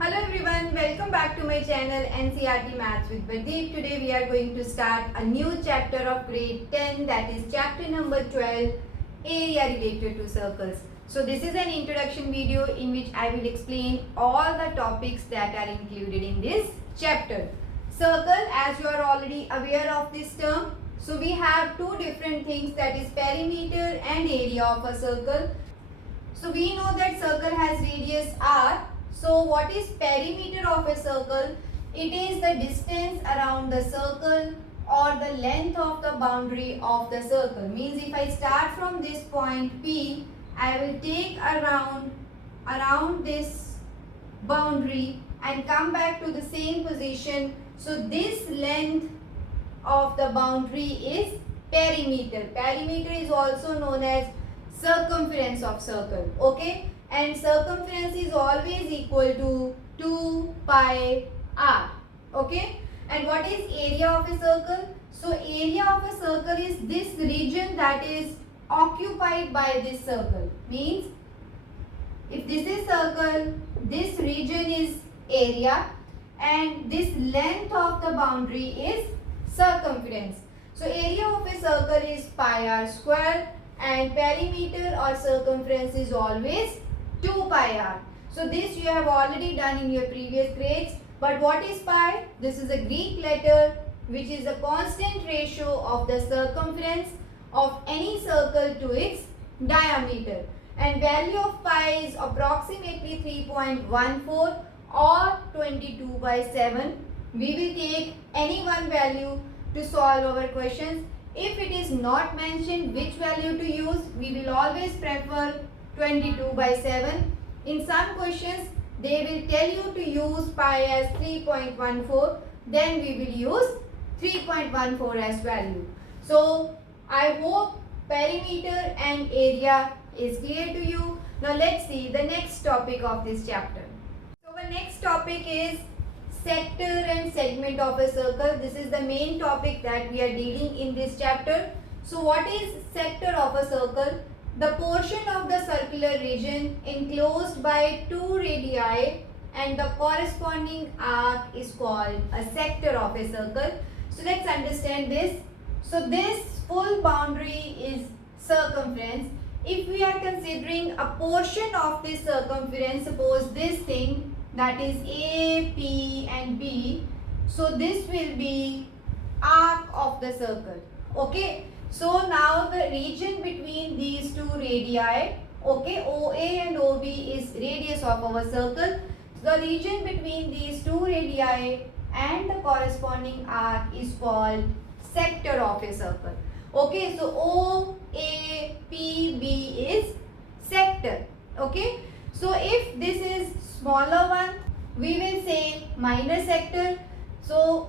Hello everyone, welcome back to my channel Ncert Maths with Bardeep. Today we are going to start a new chapter of grade 10, that is chapter number 12, area related to circles. So this is an introduction video in which I will explain all the topics that are included in this chapter. Circle, as you are already aware of this term, so we have two different things, that is perimeter and area of a circle. So we know that circle has radius r. So what is perimeter of a circle? It is the distance around the circle or the length of the boundary of the circle. Means if I start from this point P, I will take around this boundary and come back to the same position. So this length of the boundary is perimeter. Perimeter is also known as circumference of circle. Okay, and circumference is always equal to 2 pi r. Okay, and what is area of a circle? So area of a circle is this region that is occupied by this circle. Means if this is circle, this region is area and this length of the boundary is circumference. So area of a circle is pi r square and perimeter or circumference is always 2 pi r. So this you have already done in your previous grades. But what is pi? This is a Greek letter which is a constant ratio of the circumference of any circle to its diameter. And value of pi is approximately 3.14 or 22 by 7. We will take any one value to solve our questions. If it is not mentioned which value to use, we will always prefer 22 by 7. In some questions, they will tell you to use pi as 3.14. Then we will use 3.14 as value. So, I hope perimeter and area is clear to you. Now, let's see the next topic of this chapter. So, our next topic is sector and segment of a circle. This is the main topic that we are dealing in this chapter. So what is sector of a circle? The portion of the circular region enclosed by two radii and the corresponding arc is called a sector of a circle. So let's understand this. So this full boundary is circumference. If we are considering a portion of this circumference, suppose this thing, that is A, P and B. So this will be arc of the circle. Okay. So now the region between these two radii, okay, OA and OB is radius of our circle. The region between these two radii and the corresponding arc is called sector of a circle. Okay. So OA, P, B is sector. Okay. So if this is smaller one, we will say minor sector. So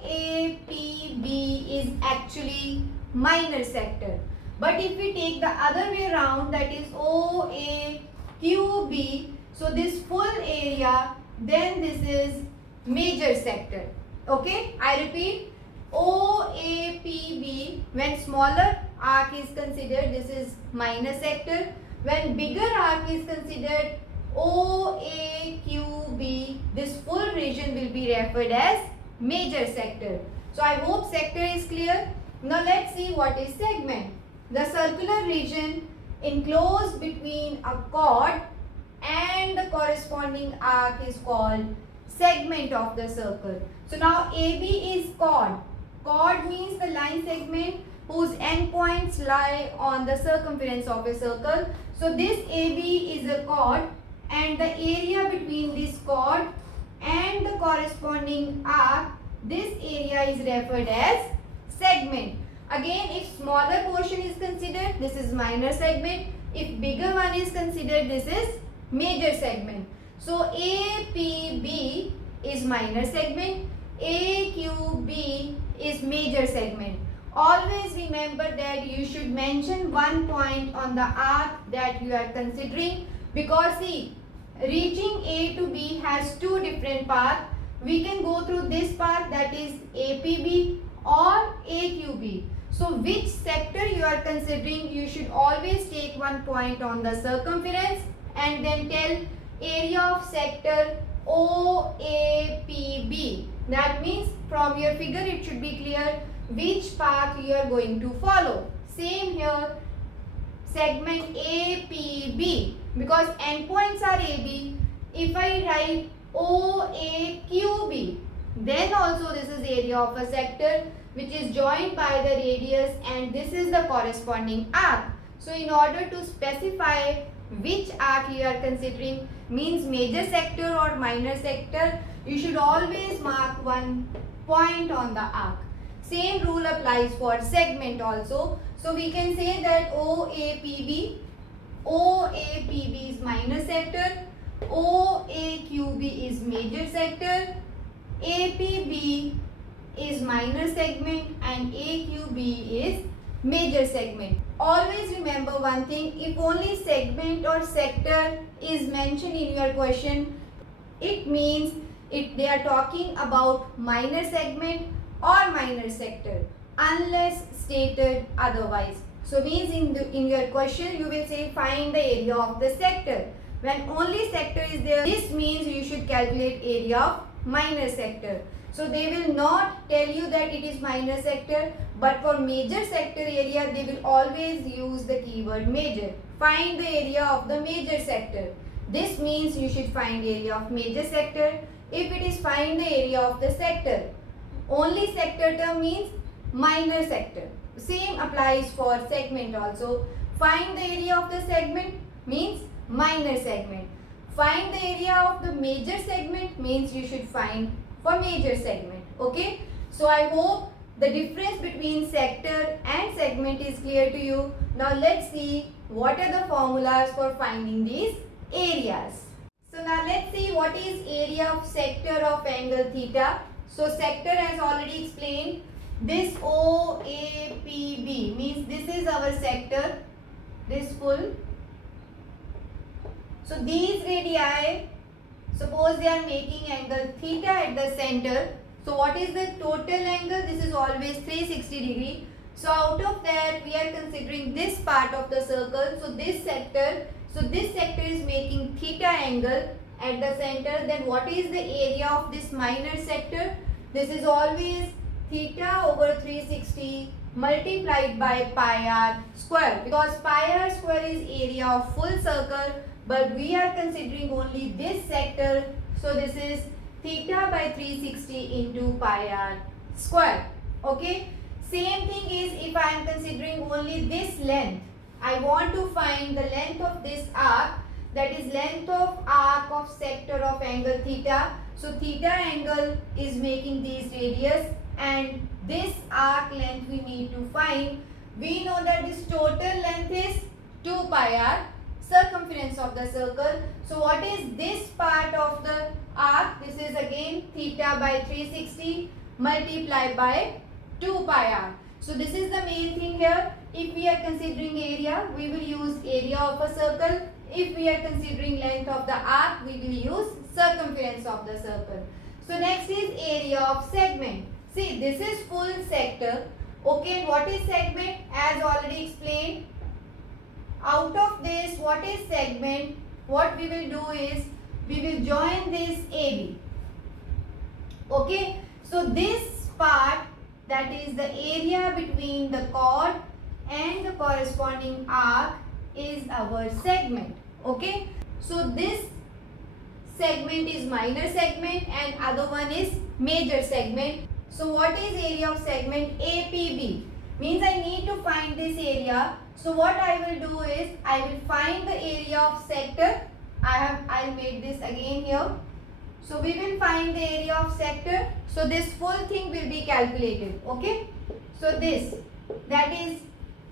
OAPB is actually minor sector. But if we take the other way around, that is OAQB, so this full area, then this is major sector. Okay, I repeat, OAPB, when smaller arc is considered, this is minor sector. When bigger arc is considered, OAQB, this full region will be referred as major sector. So I hope sector is clear. Now let's see what is segment. The circular region enclosed between a chord and the corresponding arc is called segment of the circle. So now AB is chord. Chord means the line segment whose endpoints lie on the circumference of a circle. So this AB is a chord and the area between this chord and the corresponding arc, this area is referred as segment. Again, if smaller portion is considered, this is minor segment. If bigger one is considered, this is major segment. So APB is minor segment, AQB is major segment. Always remember that you should mention one point on the arc that you are considering, because see, reaching A to B has two different paths. We can go through this path, that is APB or AQB. So which sector you are considering, you should always take one point on the circumference and then tell area of sector OAPB. That means from your figure it should be clear which path you are going to follow. Same here, segment APB, because endpoints are AB. If I write OAQB, then also this is area of a sector which is joined by the radius, and this is the corresponding arc. So in order to specify which arc you are considering, means major sector or minor sector, you should always mark one point on the arc. Same rule applies for segment also. So we can say that OAPB is minor sector, OAQB is major sector, APB is minor segment, and AQB is major segment. Always remember one thing, if only segment or sector is mentioned in your question, it means they are talking about minor segment or minor sector, unless stated otherwise. So means in your question you will say find the area of the sector. When only sector is there, this means you should calculate area of minor sector. So they will not tell you that it is minor sector, but for major sector area they will always use the keyword major. Find the area of the major sector. This means you should find area of major sector. If it is find the area of the sector, only sector term means minor sector. Same applies for segment also. Find the area of the segment means minor segment. Find the area of the major segment means you should find for major segment. Okay. So I hope the difference between sector and segment is clear to you. Now let's see what are the formulas for finding these areas. So now let's see what is area of sector of angle theta. So sector, as already explained, this OAPB means this is our sector, this full. So these radii, suppose they are making angle theta at the center. So what is the total angle? This is always 360 degree. So out of that we are considering this part of the circle. So this sector is making theta angle at the center. Then what is the area of this minor sector? This is always theta over 360 multiplied by pi r square, because pi r square is area of full circle, but we are considering only this sector. So this is theta by 360 into pi r square. Okay. Same thing is if I am considering only this length. I want to find the length of this arc, that is length of arc of sector of angle theta. So theta angle is making these radius, and this arc length we need to find. We know that this total length is 2 pi r, circumference of the circle. So what is this part of the arc? This is again theta by 360 multiplied by 2 pi r. So this is the main thing here. If we are considering area, we will use area of a circle. If we are considering length of the arc, we will use circumference of the circle. So next is area of segment. See, this is full sector. Okay, what is segment? As already explained. Out of this, what is segment? What we will do is, we will join this AB. Okay, so this part, that is the area between the chord and the corresponding arc, is our segment. Okay, so this segment is minor segment and other one is major segment. So what is area of segment? APB means I need to find this area. So what I will do is, I will find the area of sector. I'll make this again here. So we will find the area of sector. So this full thing will be calculated. Okay. So this, that is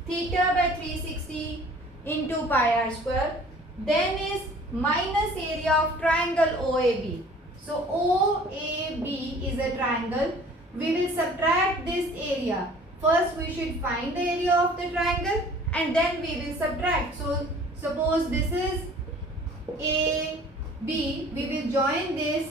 theta by 360 into pi r square. Then is minus area of triangle OAB. So OAB is a triangle. We will subtract this area. First we should find the area of the triangle and then we will subtract. So suppose this is AB, we will join this.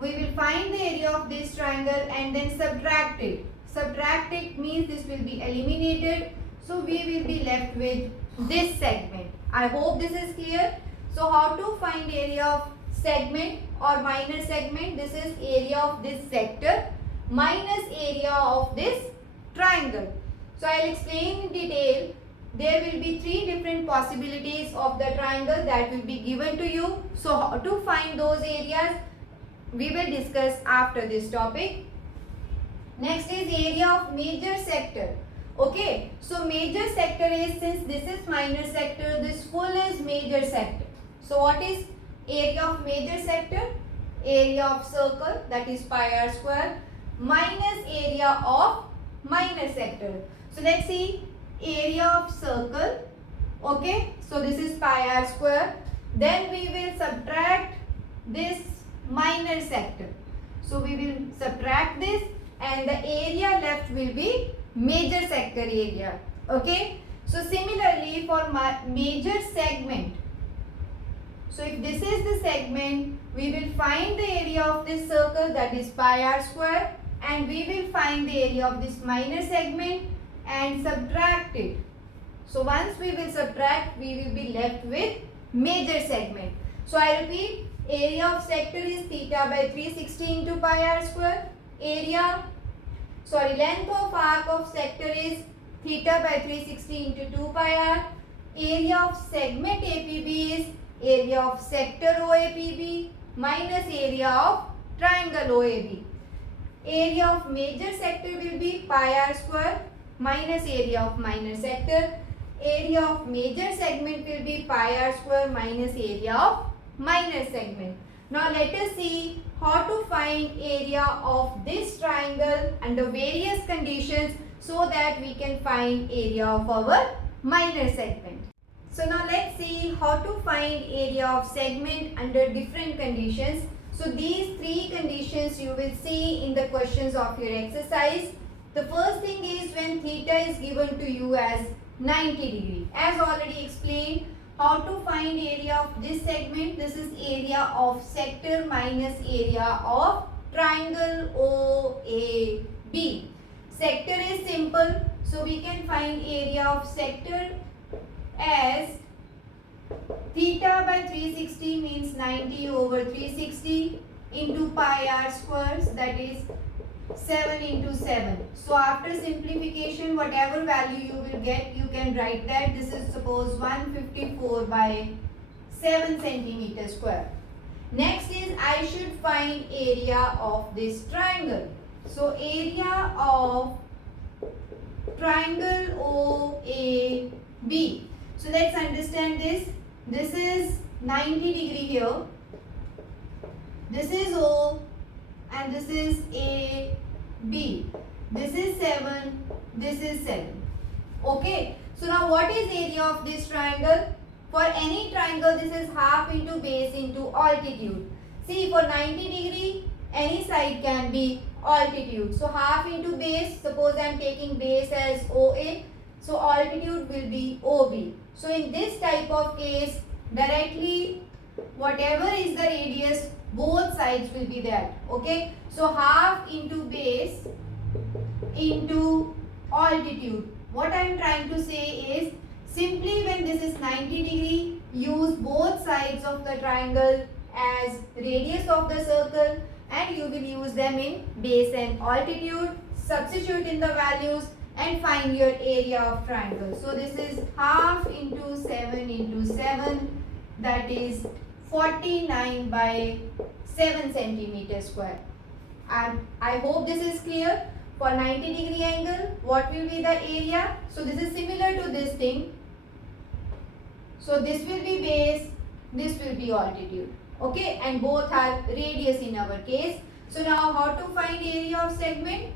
We will find the area of this triangle and then subtract it. Subtract it means this will be eliminated. So we will be left with this segment. I hope this is clear. So how to find area of segment or minor segment. This is area of this sector minus area of this triangle. So I will explain in detail. There will be three different possibilities of the triangle that will be given to you. So how to find those areas we will discuss after this topic. Next is area of major sector. Okay, so major sector is, since this is minor sector, this full is major sector. So what is area of major sector? Area of circle, that is pi r square, minus area of minor sector. So let's see area of circle. Okay, so this is pi r square. Then we will subtract this minor sector. So we will subtract this and the area left will be major sector area. Okay, so similarly for major segment, so if this is the segment, we will find the area of this circle, that is pi r square, and we will find the area of this minor segment and subtract it. So once we will subtract, we will be left with major segment. So I repeat, area of sector is theta by 360 into pi r square. Length of arc of sector is theta by 360 into 2 pi r. Area of segment APB is area of sector OAPB minus area of triangle OAB. Area of major sector will be pi r square minus area of minor sector. Area of major segment will be pi r square minus area of minor segment. Now let us see how to find area of this triangle under various conditions so that we can find area of our minor segment. So now let's see how to find area of segment under different conditions. So these three conditions you will see in the questions of your exercise. The first thing is when theta is given to you as 90 degree. As already explained, how to find area of this segment? This is area of sector minus area of triangle OAB. Sector is simple, so we can find area of sector as theta by 360 means 90 over 360 into pi r squares, that is 7 into 7. So after simplification, whatever value you will get, you can write that this is suppose 154 by 7 centimeter square. Next is I should find area of this triangle. So area of triangle OAB. So let's understand this. This is 90 degree here. This is O and this is AB. This is 7. This is 7. Okay. So now what is area of this triangle? For any triangle, this is half into base into altitude. See, for 90 degree, any side can be altitude. So half into base, suppose I am taking base as OA. So altitude will be OB. So in this type of case, directly whatever is the radius, both sides will be that. Okay. So half into base into altitude. What I am trying to say is, simply when this is 90 degree, use both sides of the triangle as radius of the circle and you will use them in base and altitude. Substitute in the values and find your area of triangle. So this is half into 7 into 7, that is 49 by 7 centimeter square. And I hope this is clear. For 90 degree angle, what will be the area? So this is similar to this thing. So this will be base, this will be altitude. Okay, and both are radius in our case. So now how to find area of segment?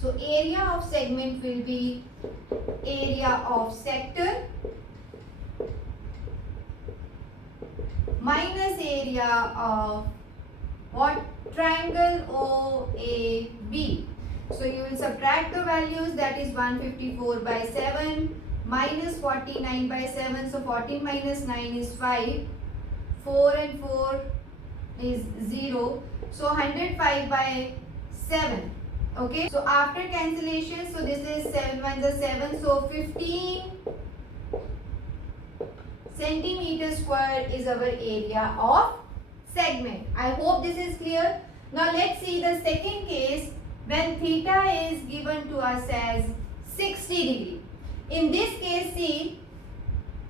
So area of segment will be area of sector minus area of what? Triangle OAB. So you will subtract the values, that is 154 by 7 minus 49 by 7. So 14 minus 9 is 5. 4 and 4 is 0. So 105 by 7. Okay. So after cancellation, so this is 7 minus 7. So 15 centimeter square is our area of segment. I hope this is clear. Now let's see the second case when theta is given to us as 60 degree. In this case, see,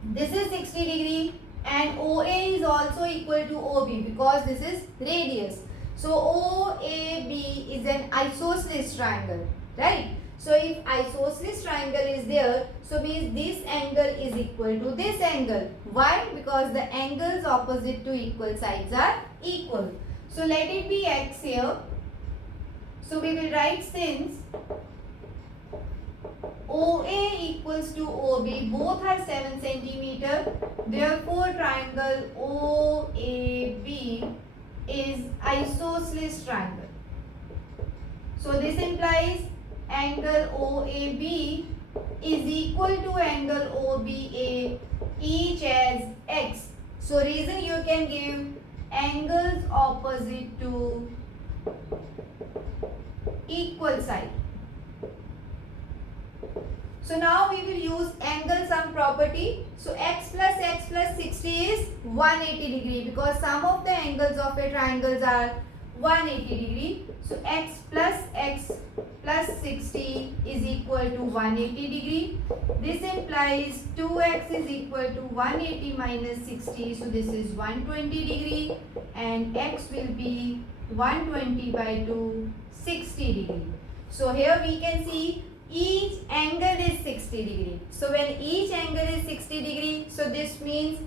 this is 60 degree and OA is also equal to OB because this is radius. So OAB is an isosceles triangle, right? So if isosceles triangle is there, so means this angle is equal to this angle. Why? Because the angles opposite to equal sides are equal. So let it be x here. So we will write since OA equals to OB, both are 7 centimeter. Therefore, triangle OAB is isosceles triangle. So this implies angle OAB is equal to angle OBA, each as x. So reason you can give angles opposite to equal side. So now we will use angle sum property. So x plus 60 is 180 degree because sum of the angles of a triangle are 180 degree. So x plus 60 is equal to 180 degree. This implies 2x is equal to 180 minus 60. So this is 120 degree and x will be 120 by 2, 60 degree. So here we can see each angle is 60 degree. So when each angle is 60 degree, so this means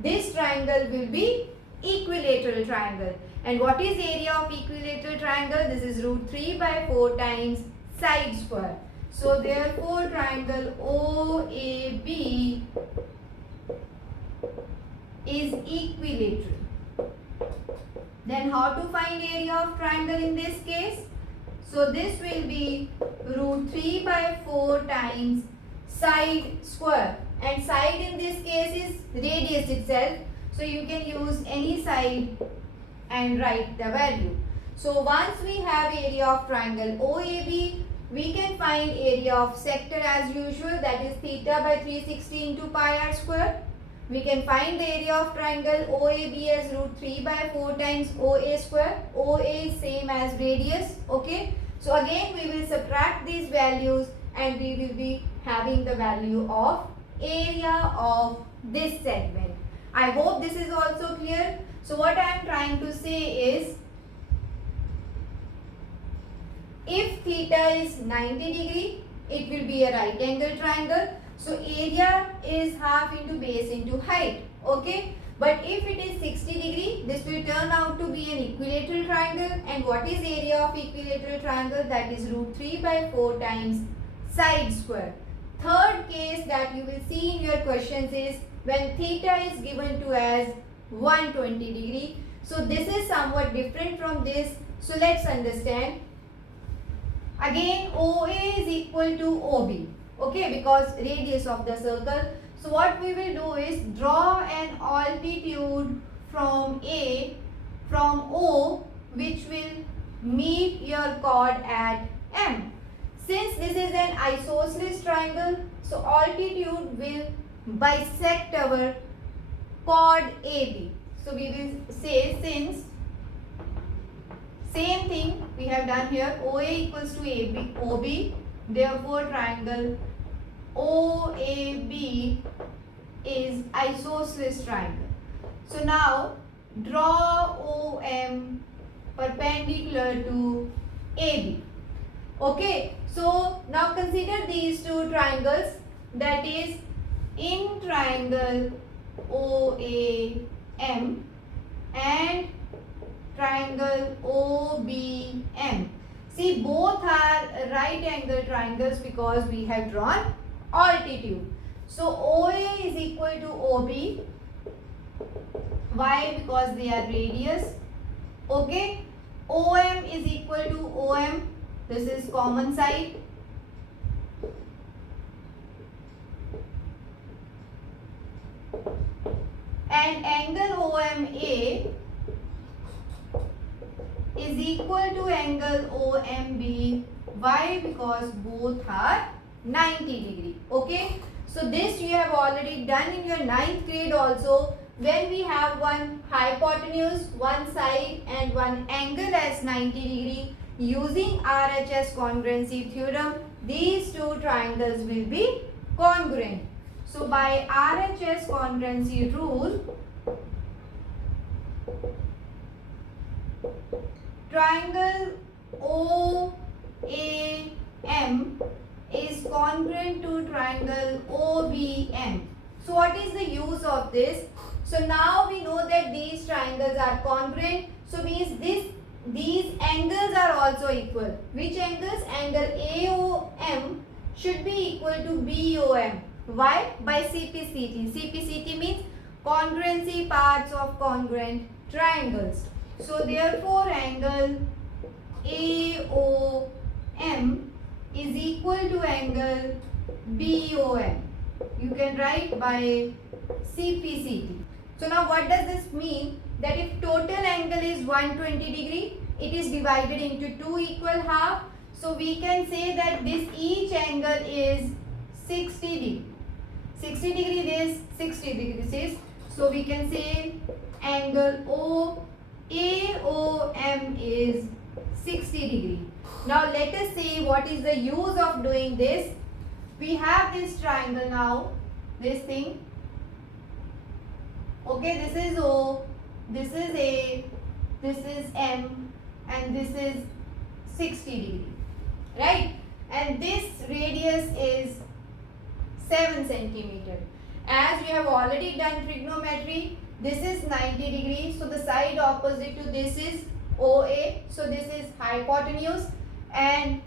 this triangle will be equilateral triangle. And what is area of equilateral triangle? This is root 3 by 4 times side square. So therefore triangle OAB is equilateral. Then how to find area of triangle in this case? So this will be root 3 by 4 times side square. And side in this case is radius itself. So you can use any side and write the value. So once we have area of triangle OAB, we can find area of sector as usual, that is theta by 360 into pi r square. We can find the area of triangle OAB as root 3 by 4 times OA square. OA is same as radius. Okay. So again we will subtract these values and we will be having the value of area of this segment. I hope this is also clear. So what I am trying to say is, if theta is 90 degree, it will be a right angle triangle. So area is half into base into height. Okay. But if it is 60 degree, this will turn out to be an equilateral triangle. And what is area of equilateral triangle? That is root 3 by 4 times side square. Third case that you will see in your questions is when theta is given to as 120 degree. So this is somewhat different from this. So let's understand. Again OA is equal to OB. Okay, because radius of the circle. So what we will do is draw an altitude from O which will meet your chord at M. Since this is an isosceles triangle, so altitude will bisect our chord AB. So we will say since same thing we have done here, OA equals to OB, therefore triangle OAB is isosceles triangle. So now draw OM perpendicular to AB. Okay, so now consider these two triangles, that is in triangle OAM and triangle OBM. See, both are right angle triangles because we have drawn altitude. So OA is equal to OB. Why? Because they are radius. Okay. OM is equal to OM. This is common side. And angle OMA is equal to angle OMB. Why? Because both are 90 degree. Okay. So this you have already done in your 9th grade also, when we have one hypotenuse, one side and one angle as 90 degree. Using RHS congruency theorem, these two triangles will be congruent. So by RHS congruency rule, triangle OAM is congruent to triangle OBM. So what is the use of this? So now we know that these triangles are congruent. So means these angles are also equal. Which angles? Angle AOM should be equal to BOM. Why? By CPCT. CPCT means congruency parts of congruent triangles. So therefore angle AOM is equal to angle BOM. You can write by CPCT. So now what does this mean? That if total angle is 120 degree, it is divided into two equal half. So we can say that this each angle is 60 degree. 60 degree this, 60 degree this is. So we can say angle AOM is 60 degree. Now let us see what is the use of doing this. We have this triangle now, this thing. Okay, this is O, this is A, this is M and this is 60 degree, right? And this radius is 7 centimeter. As we have already done trigonometry, this is 90 degrees. So the side opposite to this is OA. So this is hypotenuse and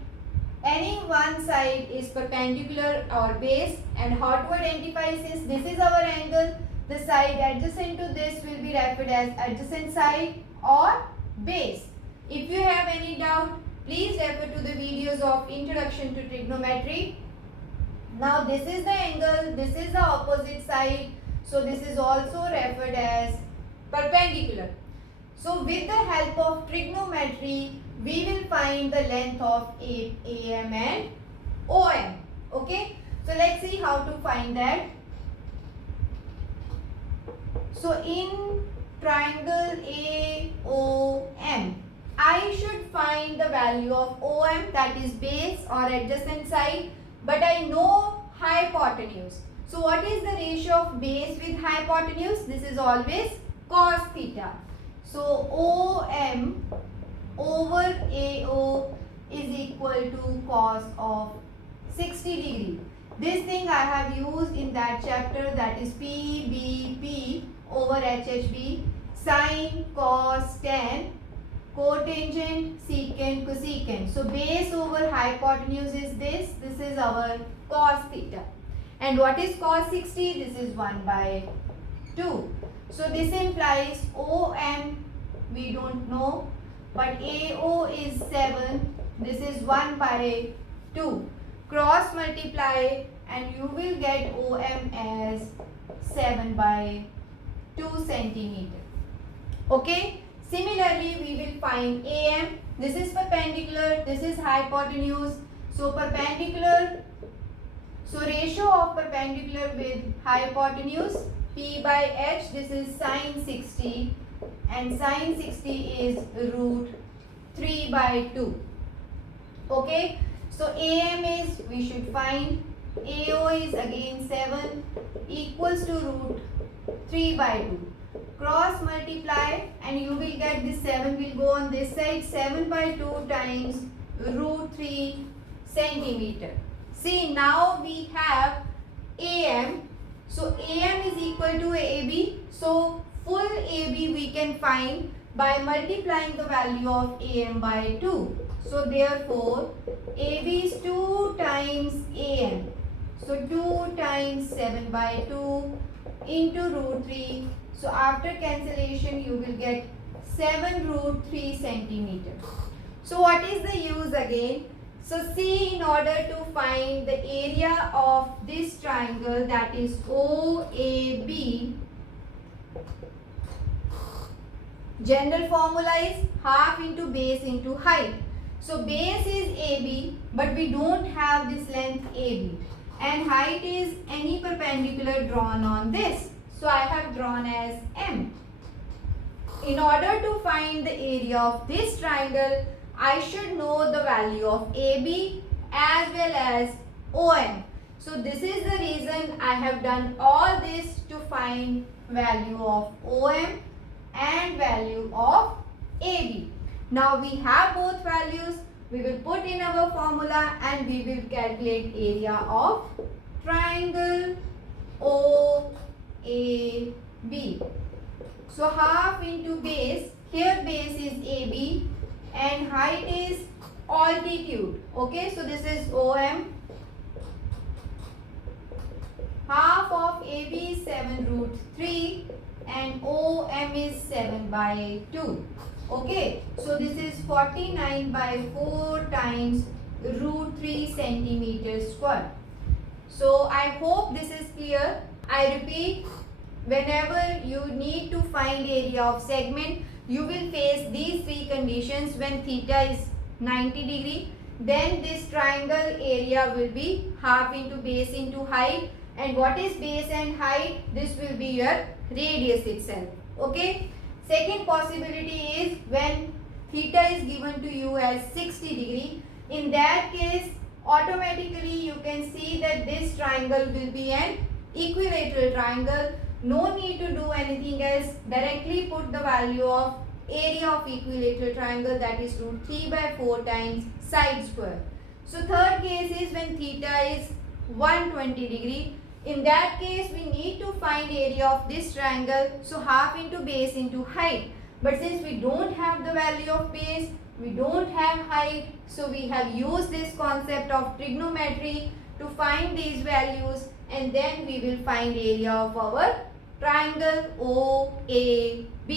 any one side is perpendicular or base, and how to identify this? This is our angle. The side adjacent to this will be referred as adjacent side or base. If you have any doubt, please refer to the videos of Introduction to Trigonometry. Now this is the angle, this is the opposite side. So this is also referred as perpendicular. So with the help of trigonometry, we will find the length of AM and OM. Okay. So let's see how to find that. So in triangle AOM, I should find the value of OM, that is base or adjacent side, but I know hypotenuse. So what is the ratio of base with hypotenuse? This is always cos theta. So OM over AO is equal to cos of 60 degree. This thing I have used in that chapter, that is PBP over HHB, sine, cos, tan, cotangent, secant, cosecant. So base over hypotenuse is this. This is our cos theta. And what is cos 60? This is 1 by 2. So this implies OM we don't know, but AO is 7. This is 1 by 2. Cross multiply and you will get OM as 7 by 2 centimeter. Okay. Similarly, we will find AM. This is perpendicular. This is hypotenuse. So perpendicular. So ratio of perpendicular with hypotenuse, P by H. This is sine 60 and sine 60 is root 3 by 2. Okay. So AM is, we should find, AO is again 7 equals to root 3 by 2. Cross multiply and you will get this 7 will go on this side, 7 by 2 times root 3 centimeter. See, now we have AM. So AM is equal to AB. So full AB we can find by multiplying the value of AM by 2. So therefore AB is 2 times AM. So 2 times 7 by 2 into root 3. So after cancellation you will get 7 root 3 centimeter. So what is the use again? So see, in order to find the area of this triangle, that is OAB, general formula is half into base into height. So base is AB, but we don't have this length AB. and height is any perpendicular drawn on this. So I have drawn as M. In order to find the area of this triangle, I should know the value of AB as well as OM. So this is the reason I have done all this to find value of OM and value of AB. Now we have both values. We will put in our formula and we will calculate area of triangle OAB. So half into base, here base is AB and height is altitude. Okay, so this is OM. Half of AB is 7√3 and OM is 7/2. Okay, so this is 49/4 times √3 centimeters square. So I hope this is clear. I repeat, whenever you need to find area of segment, you will face these three conditions. When theta is 90 degree, then this triangle area will be half into base into height. And what is base and height? This will be your radius itself. Okay. Second possibility is when theta is given to you as 60 degree. In that case, automatically you can see that this triangle will be an equilateral triangle. No need to do anything else. Directly put the value of area of equilateral triangle, that is √3/4 times side square. So third case is when theta is 120 degree. In that case, we need to find area of this triangle. So half into base into height. But since we don't have the value of base, we don't have height, so we have used this concept of trigonometry to find these values, and then we will find area of our triangle OAB.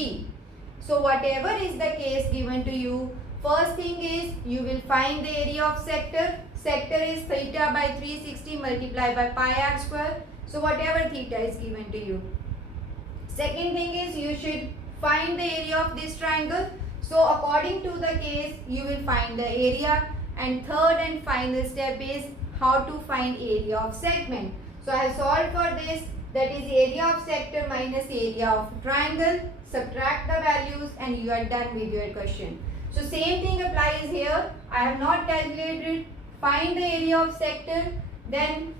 So whatever is the case given to you, first thing is you will find the area of sector. Sector is theta by 360 multiplied by pi r square. So whatever theta is given to you. Second thing is you should find the area of this triangle. So according to the case, you will find the area. And third and final step is how to find area of segment. So I have solved for this. That is area of sector minus area of triangle. Subtract the values and you are done with your question. So same thing applies here. I have not calculated. Find the area of sector, then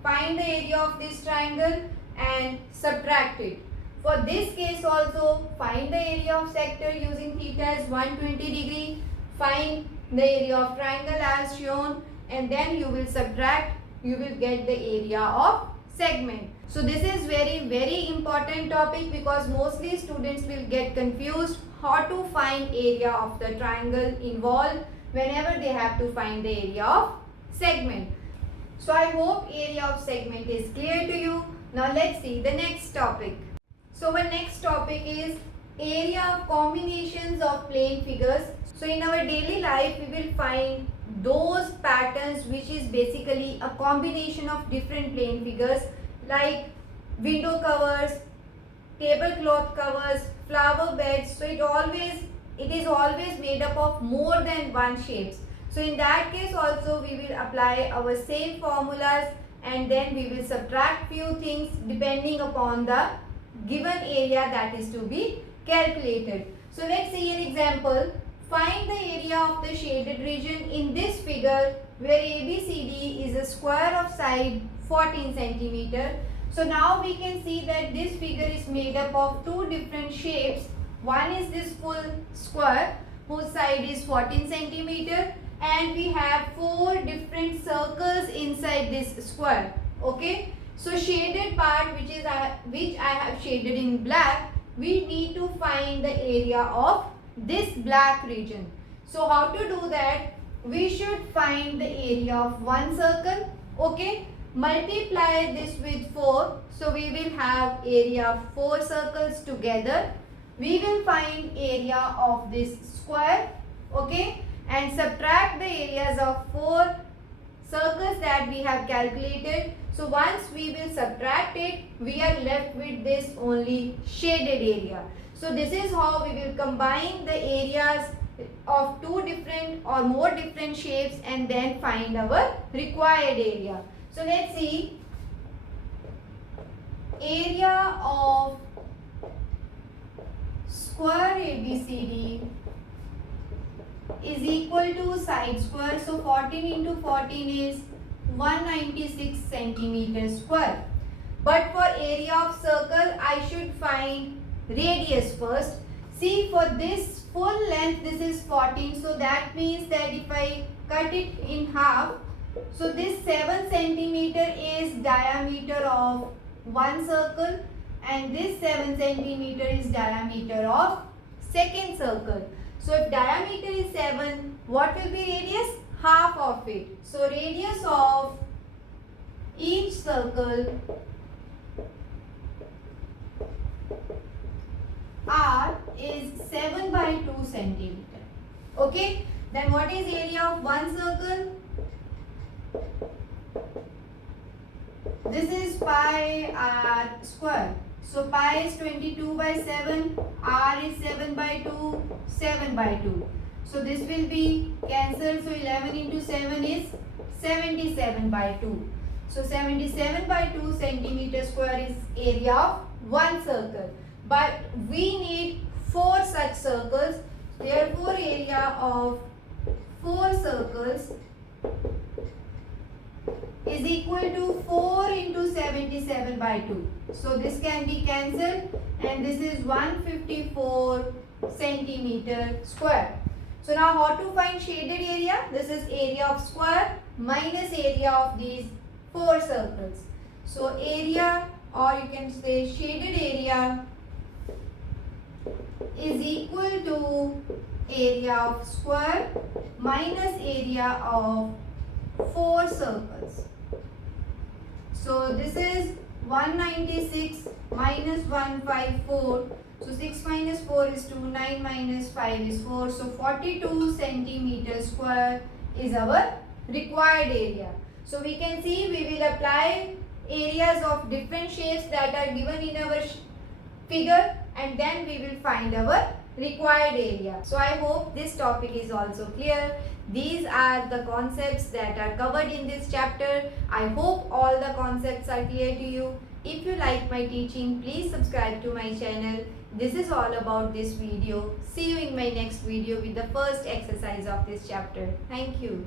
find the area of this triangle and subtract it. For this case also, find the area of sector using theta as 120 degree. Find the area of triangle as shown, and then you will subtract, you will get the area of segment. So this is very important topic because mostly students will get confused how to find area of the triangle involved whenever they have to find the area of segment. So I hope area of segment is clear to you. Now let's see the next topic. So our next topic is area of combinations of plane figures. So in our daily life we will find those patterns which is basically a combination of different plane figures like window covers, tablecloth covers, flower beds. So it is always made up of more than one shapes. So in that case also we will apply our same formulas and then we will subtract few things depending upon the given area that is to be calculated. So let's see an example. Find the area of the shaded region in this figure where ABCD is a square of side 14 centimeter. So now we can see that this figure is made up of two different shapes. One is this full square whose side is 14 centimeter and we have four different circles inside this square. Okay. So shaded part which I have shaded in black, we need to find the area of this black region. So how to do that? We should find the area of one circle. Okay. Multiply this with 4. So we will have area of 4 circles together. We will find area of this square. Okay. And subtract the areas of 4 circles that we have calculated. So once we will subtract it, we are left with this only shaded area. So this is how we will combine the areas of two different or more different shapes and then find our required area. So let's see. Area of square ABCD is equal to side square. So 14 into 14 is 196 centimeters square. But for area of circle, I should find radius first. See, for this full length, this is 14. So that means that if I cut it in half, so this 7 centimeter is diameter of one circle and this 7 centimeter is diameter of second circle. So if diameter is 7, what will be radius? Half of it. So radius of each circle R is 7 by 2 centimeter. Okay. Then what is area of one circle? This is pi r square. So pi is 22 by 7, r is 7 by 2, 7 by 2. So this will be cancelled. So 11 into 7 is 77 by 2. So 77 by 2 centimeter square is area of one circle. But we need 4 such circles. Therefore, area of 4 circles is equal to 4 into 77 by 2. So this can be cancelled and this is 154 centimeter square. So now how to find shaded area? This is area of square minus area of these 4 circles. So area, or you can say shaded area, is equal to area of square minus area of 4 circles. So this is 196 minus 154. So 6 minus 4 is 2, 9 minus 5 is 4. So 42 centimeter square is our required area. So we can see we will apply areas of different shapes that are given in our figure, and then we will find our required area. So I hope this topic is also clear. These are the concepts that are covered in this chapter. I hope all the concepts are clear to you. If you like my teaching, please subscribe to my channel. This is all about this video. See you in my next video with the first exercise of this chapter. Thank you.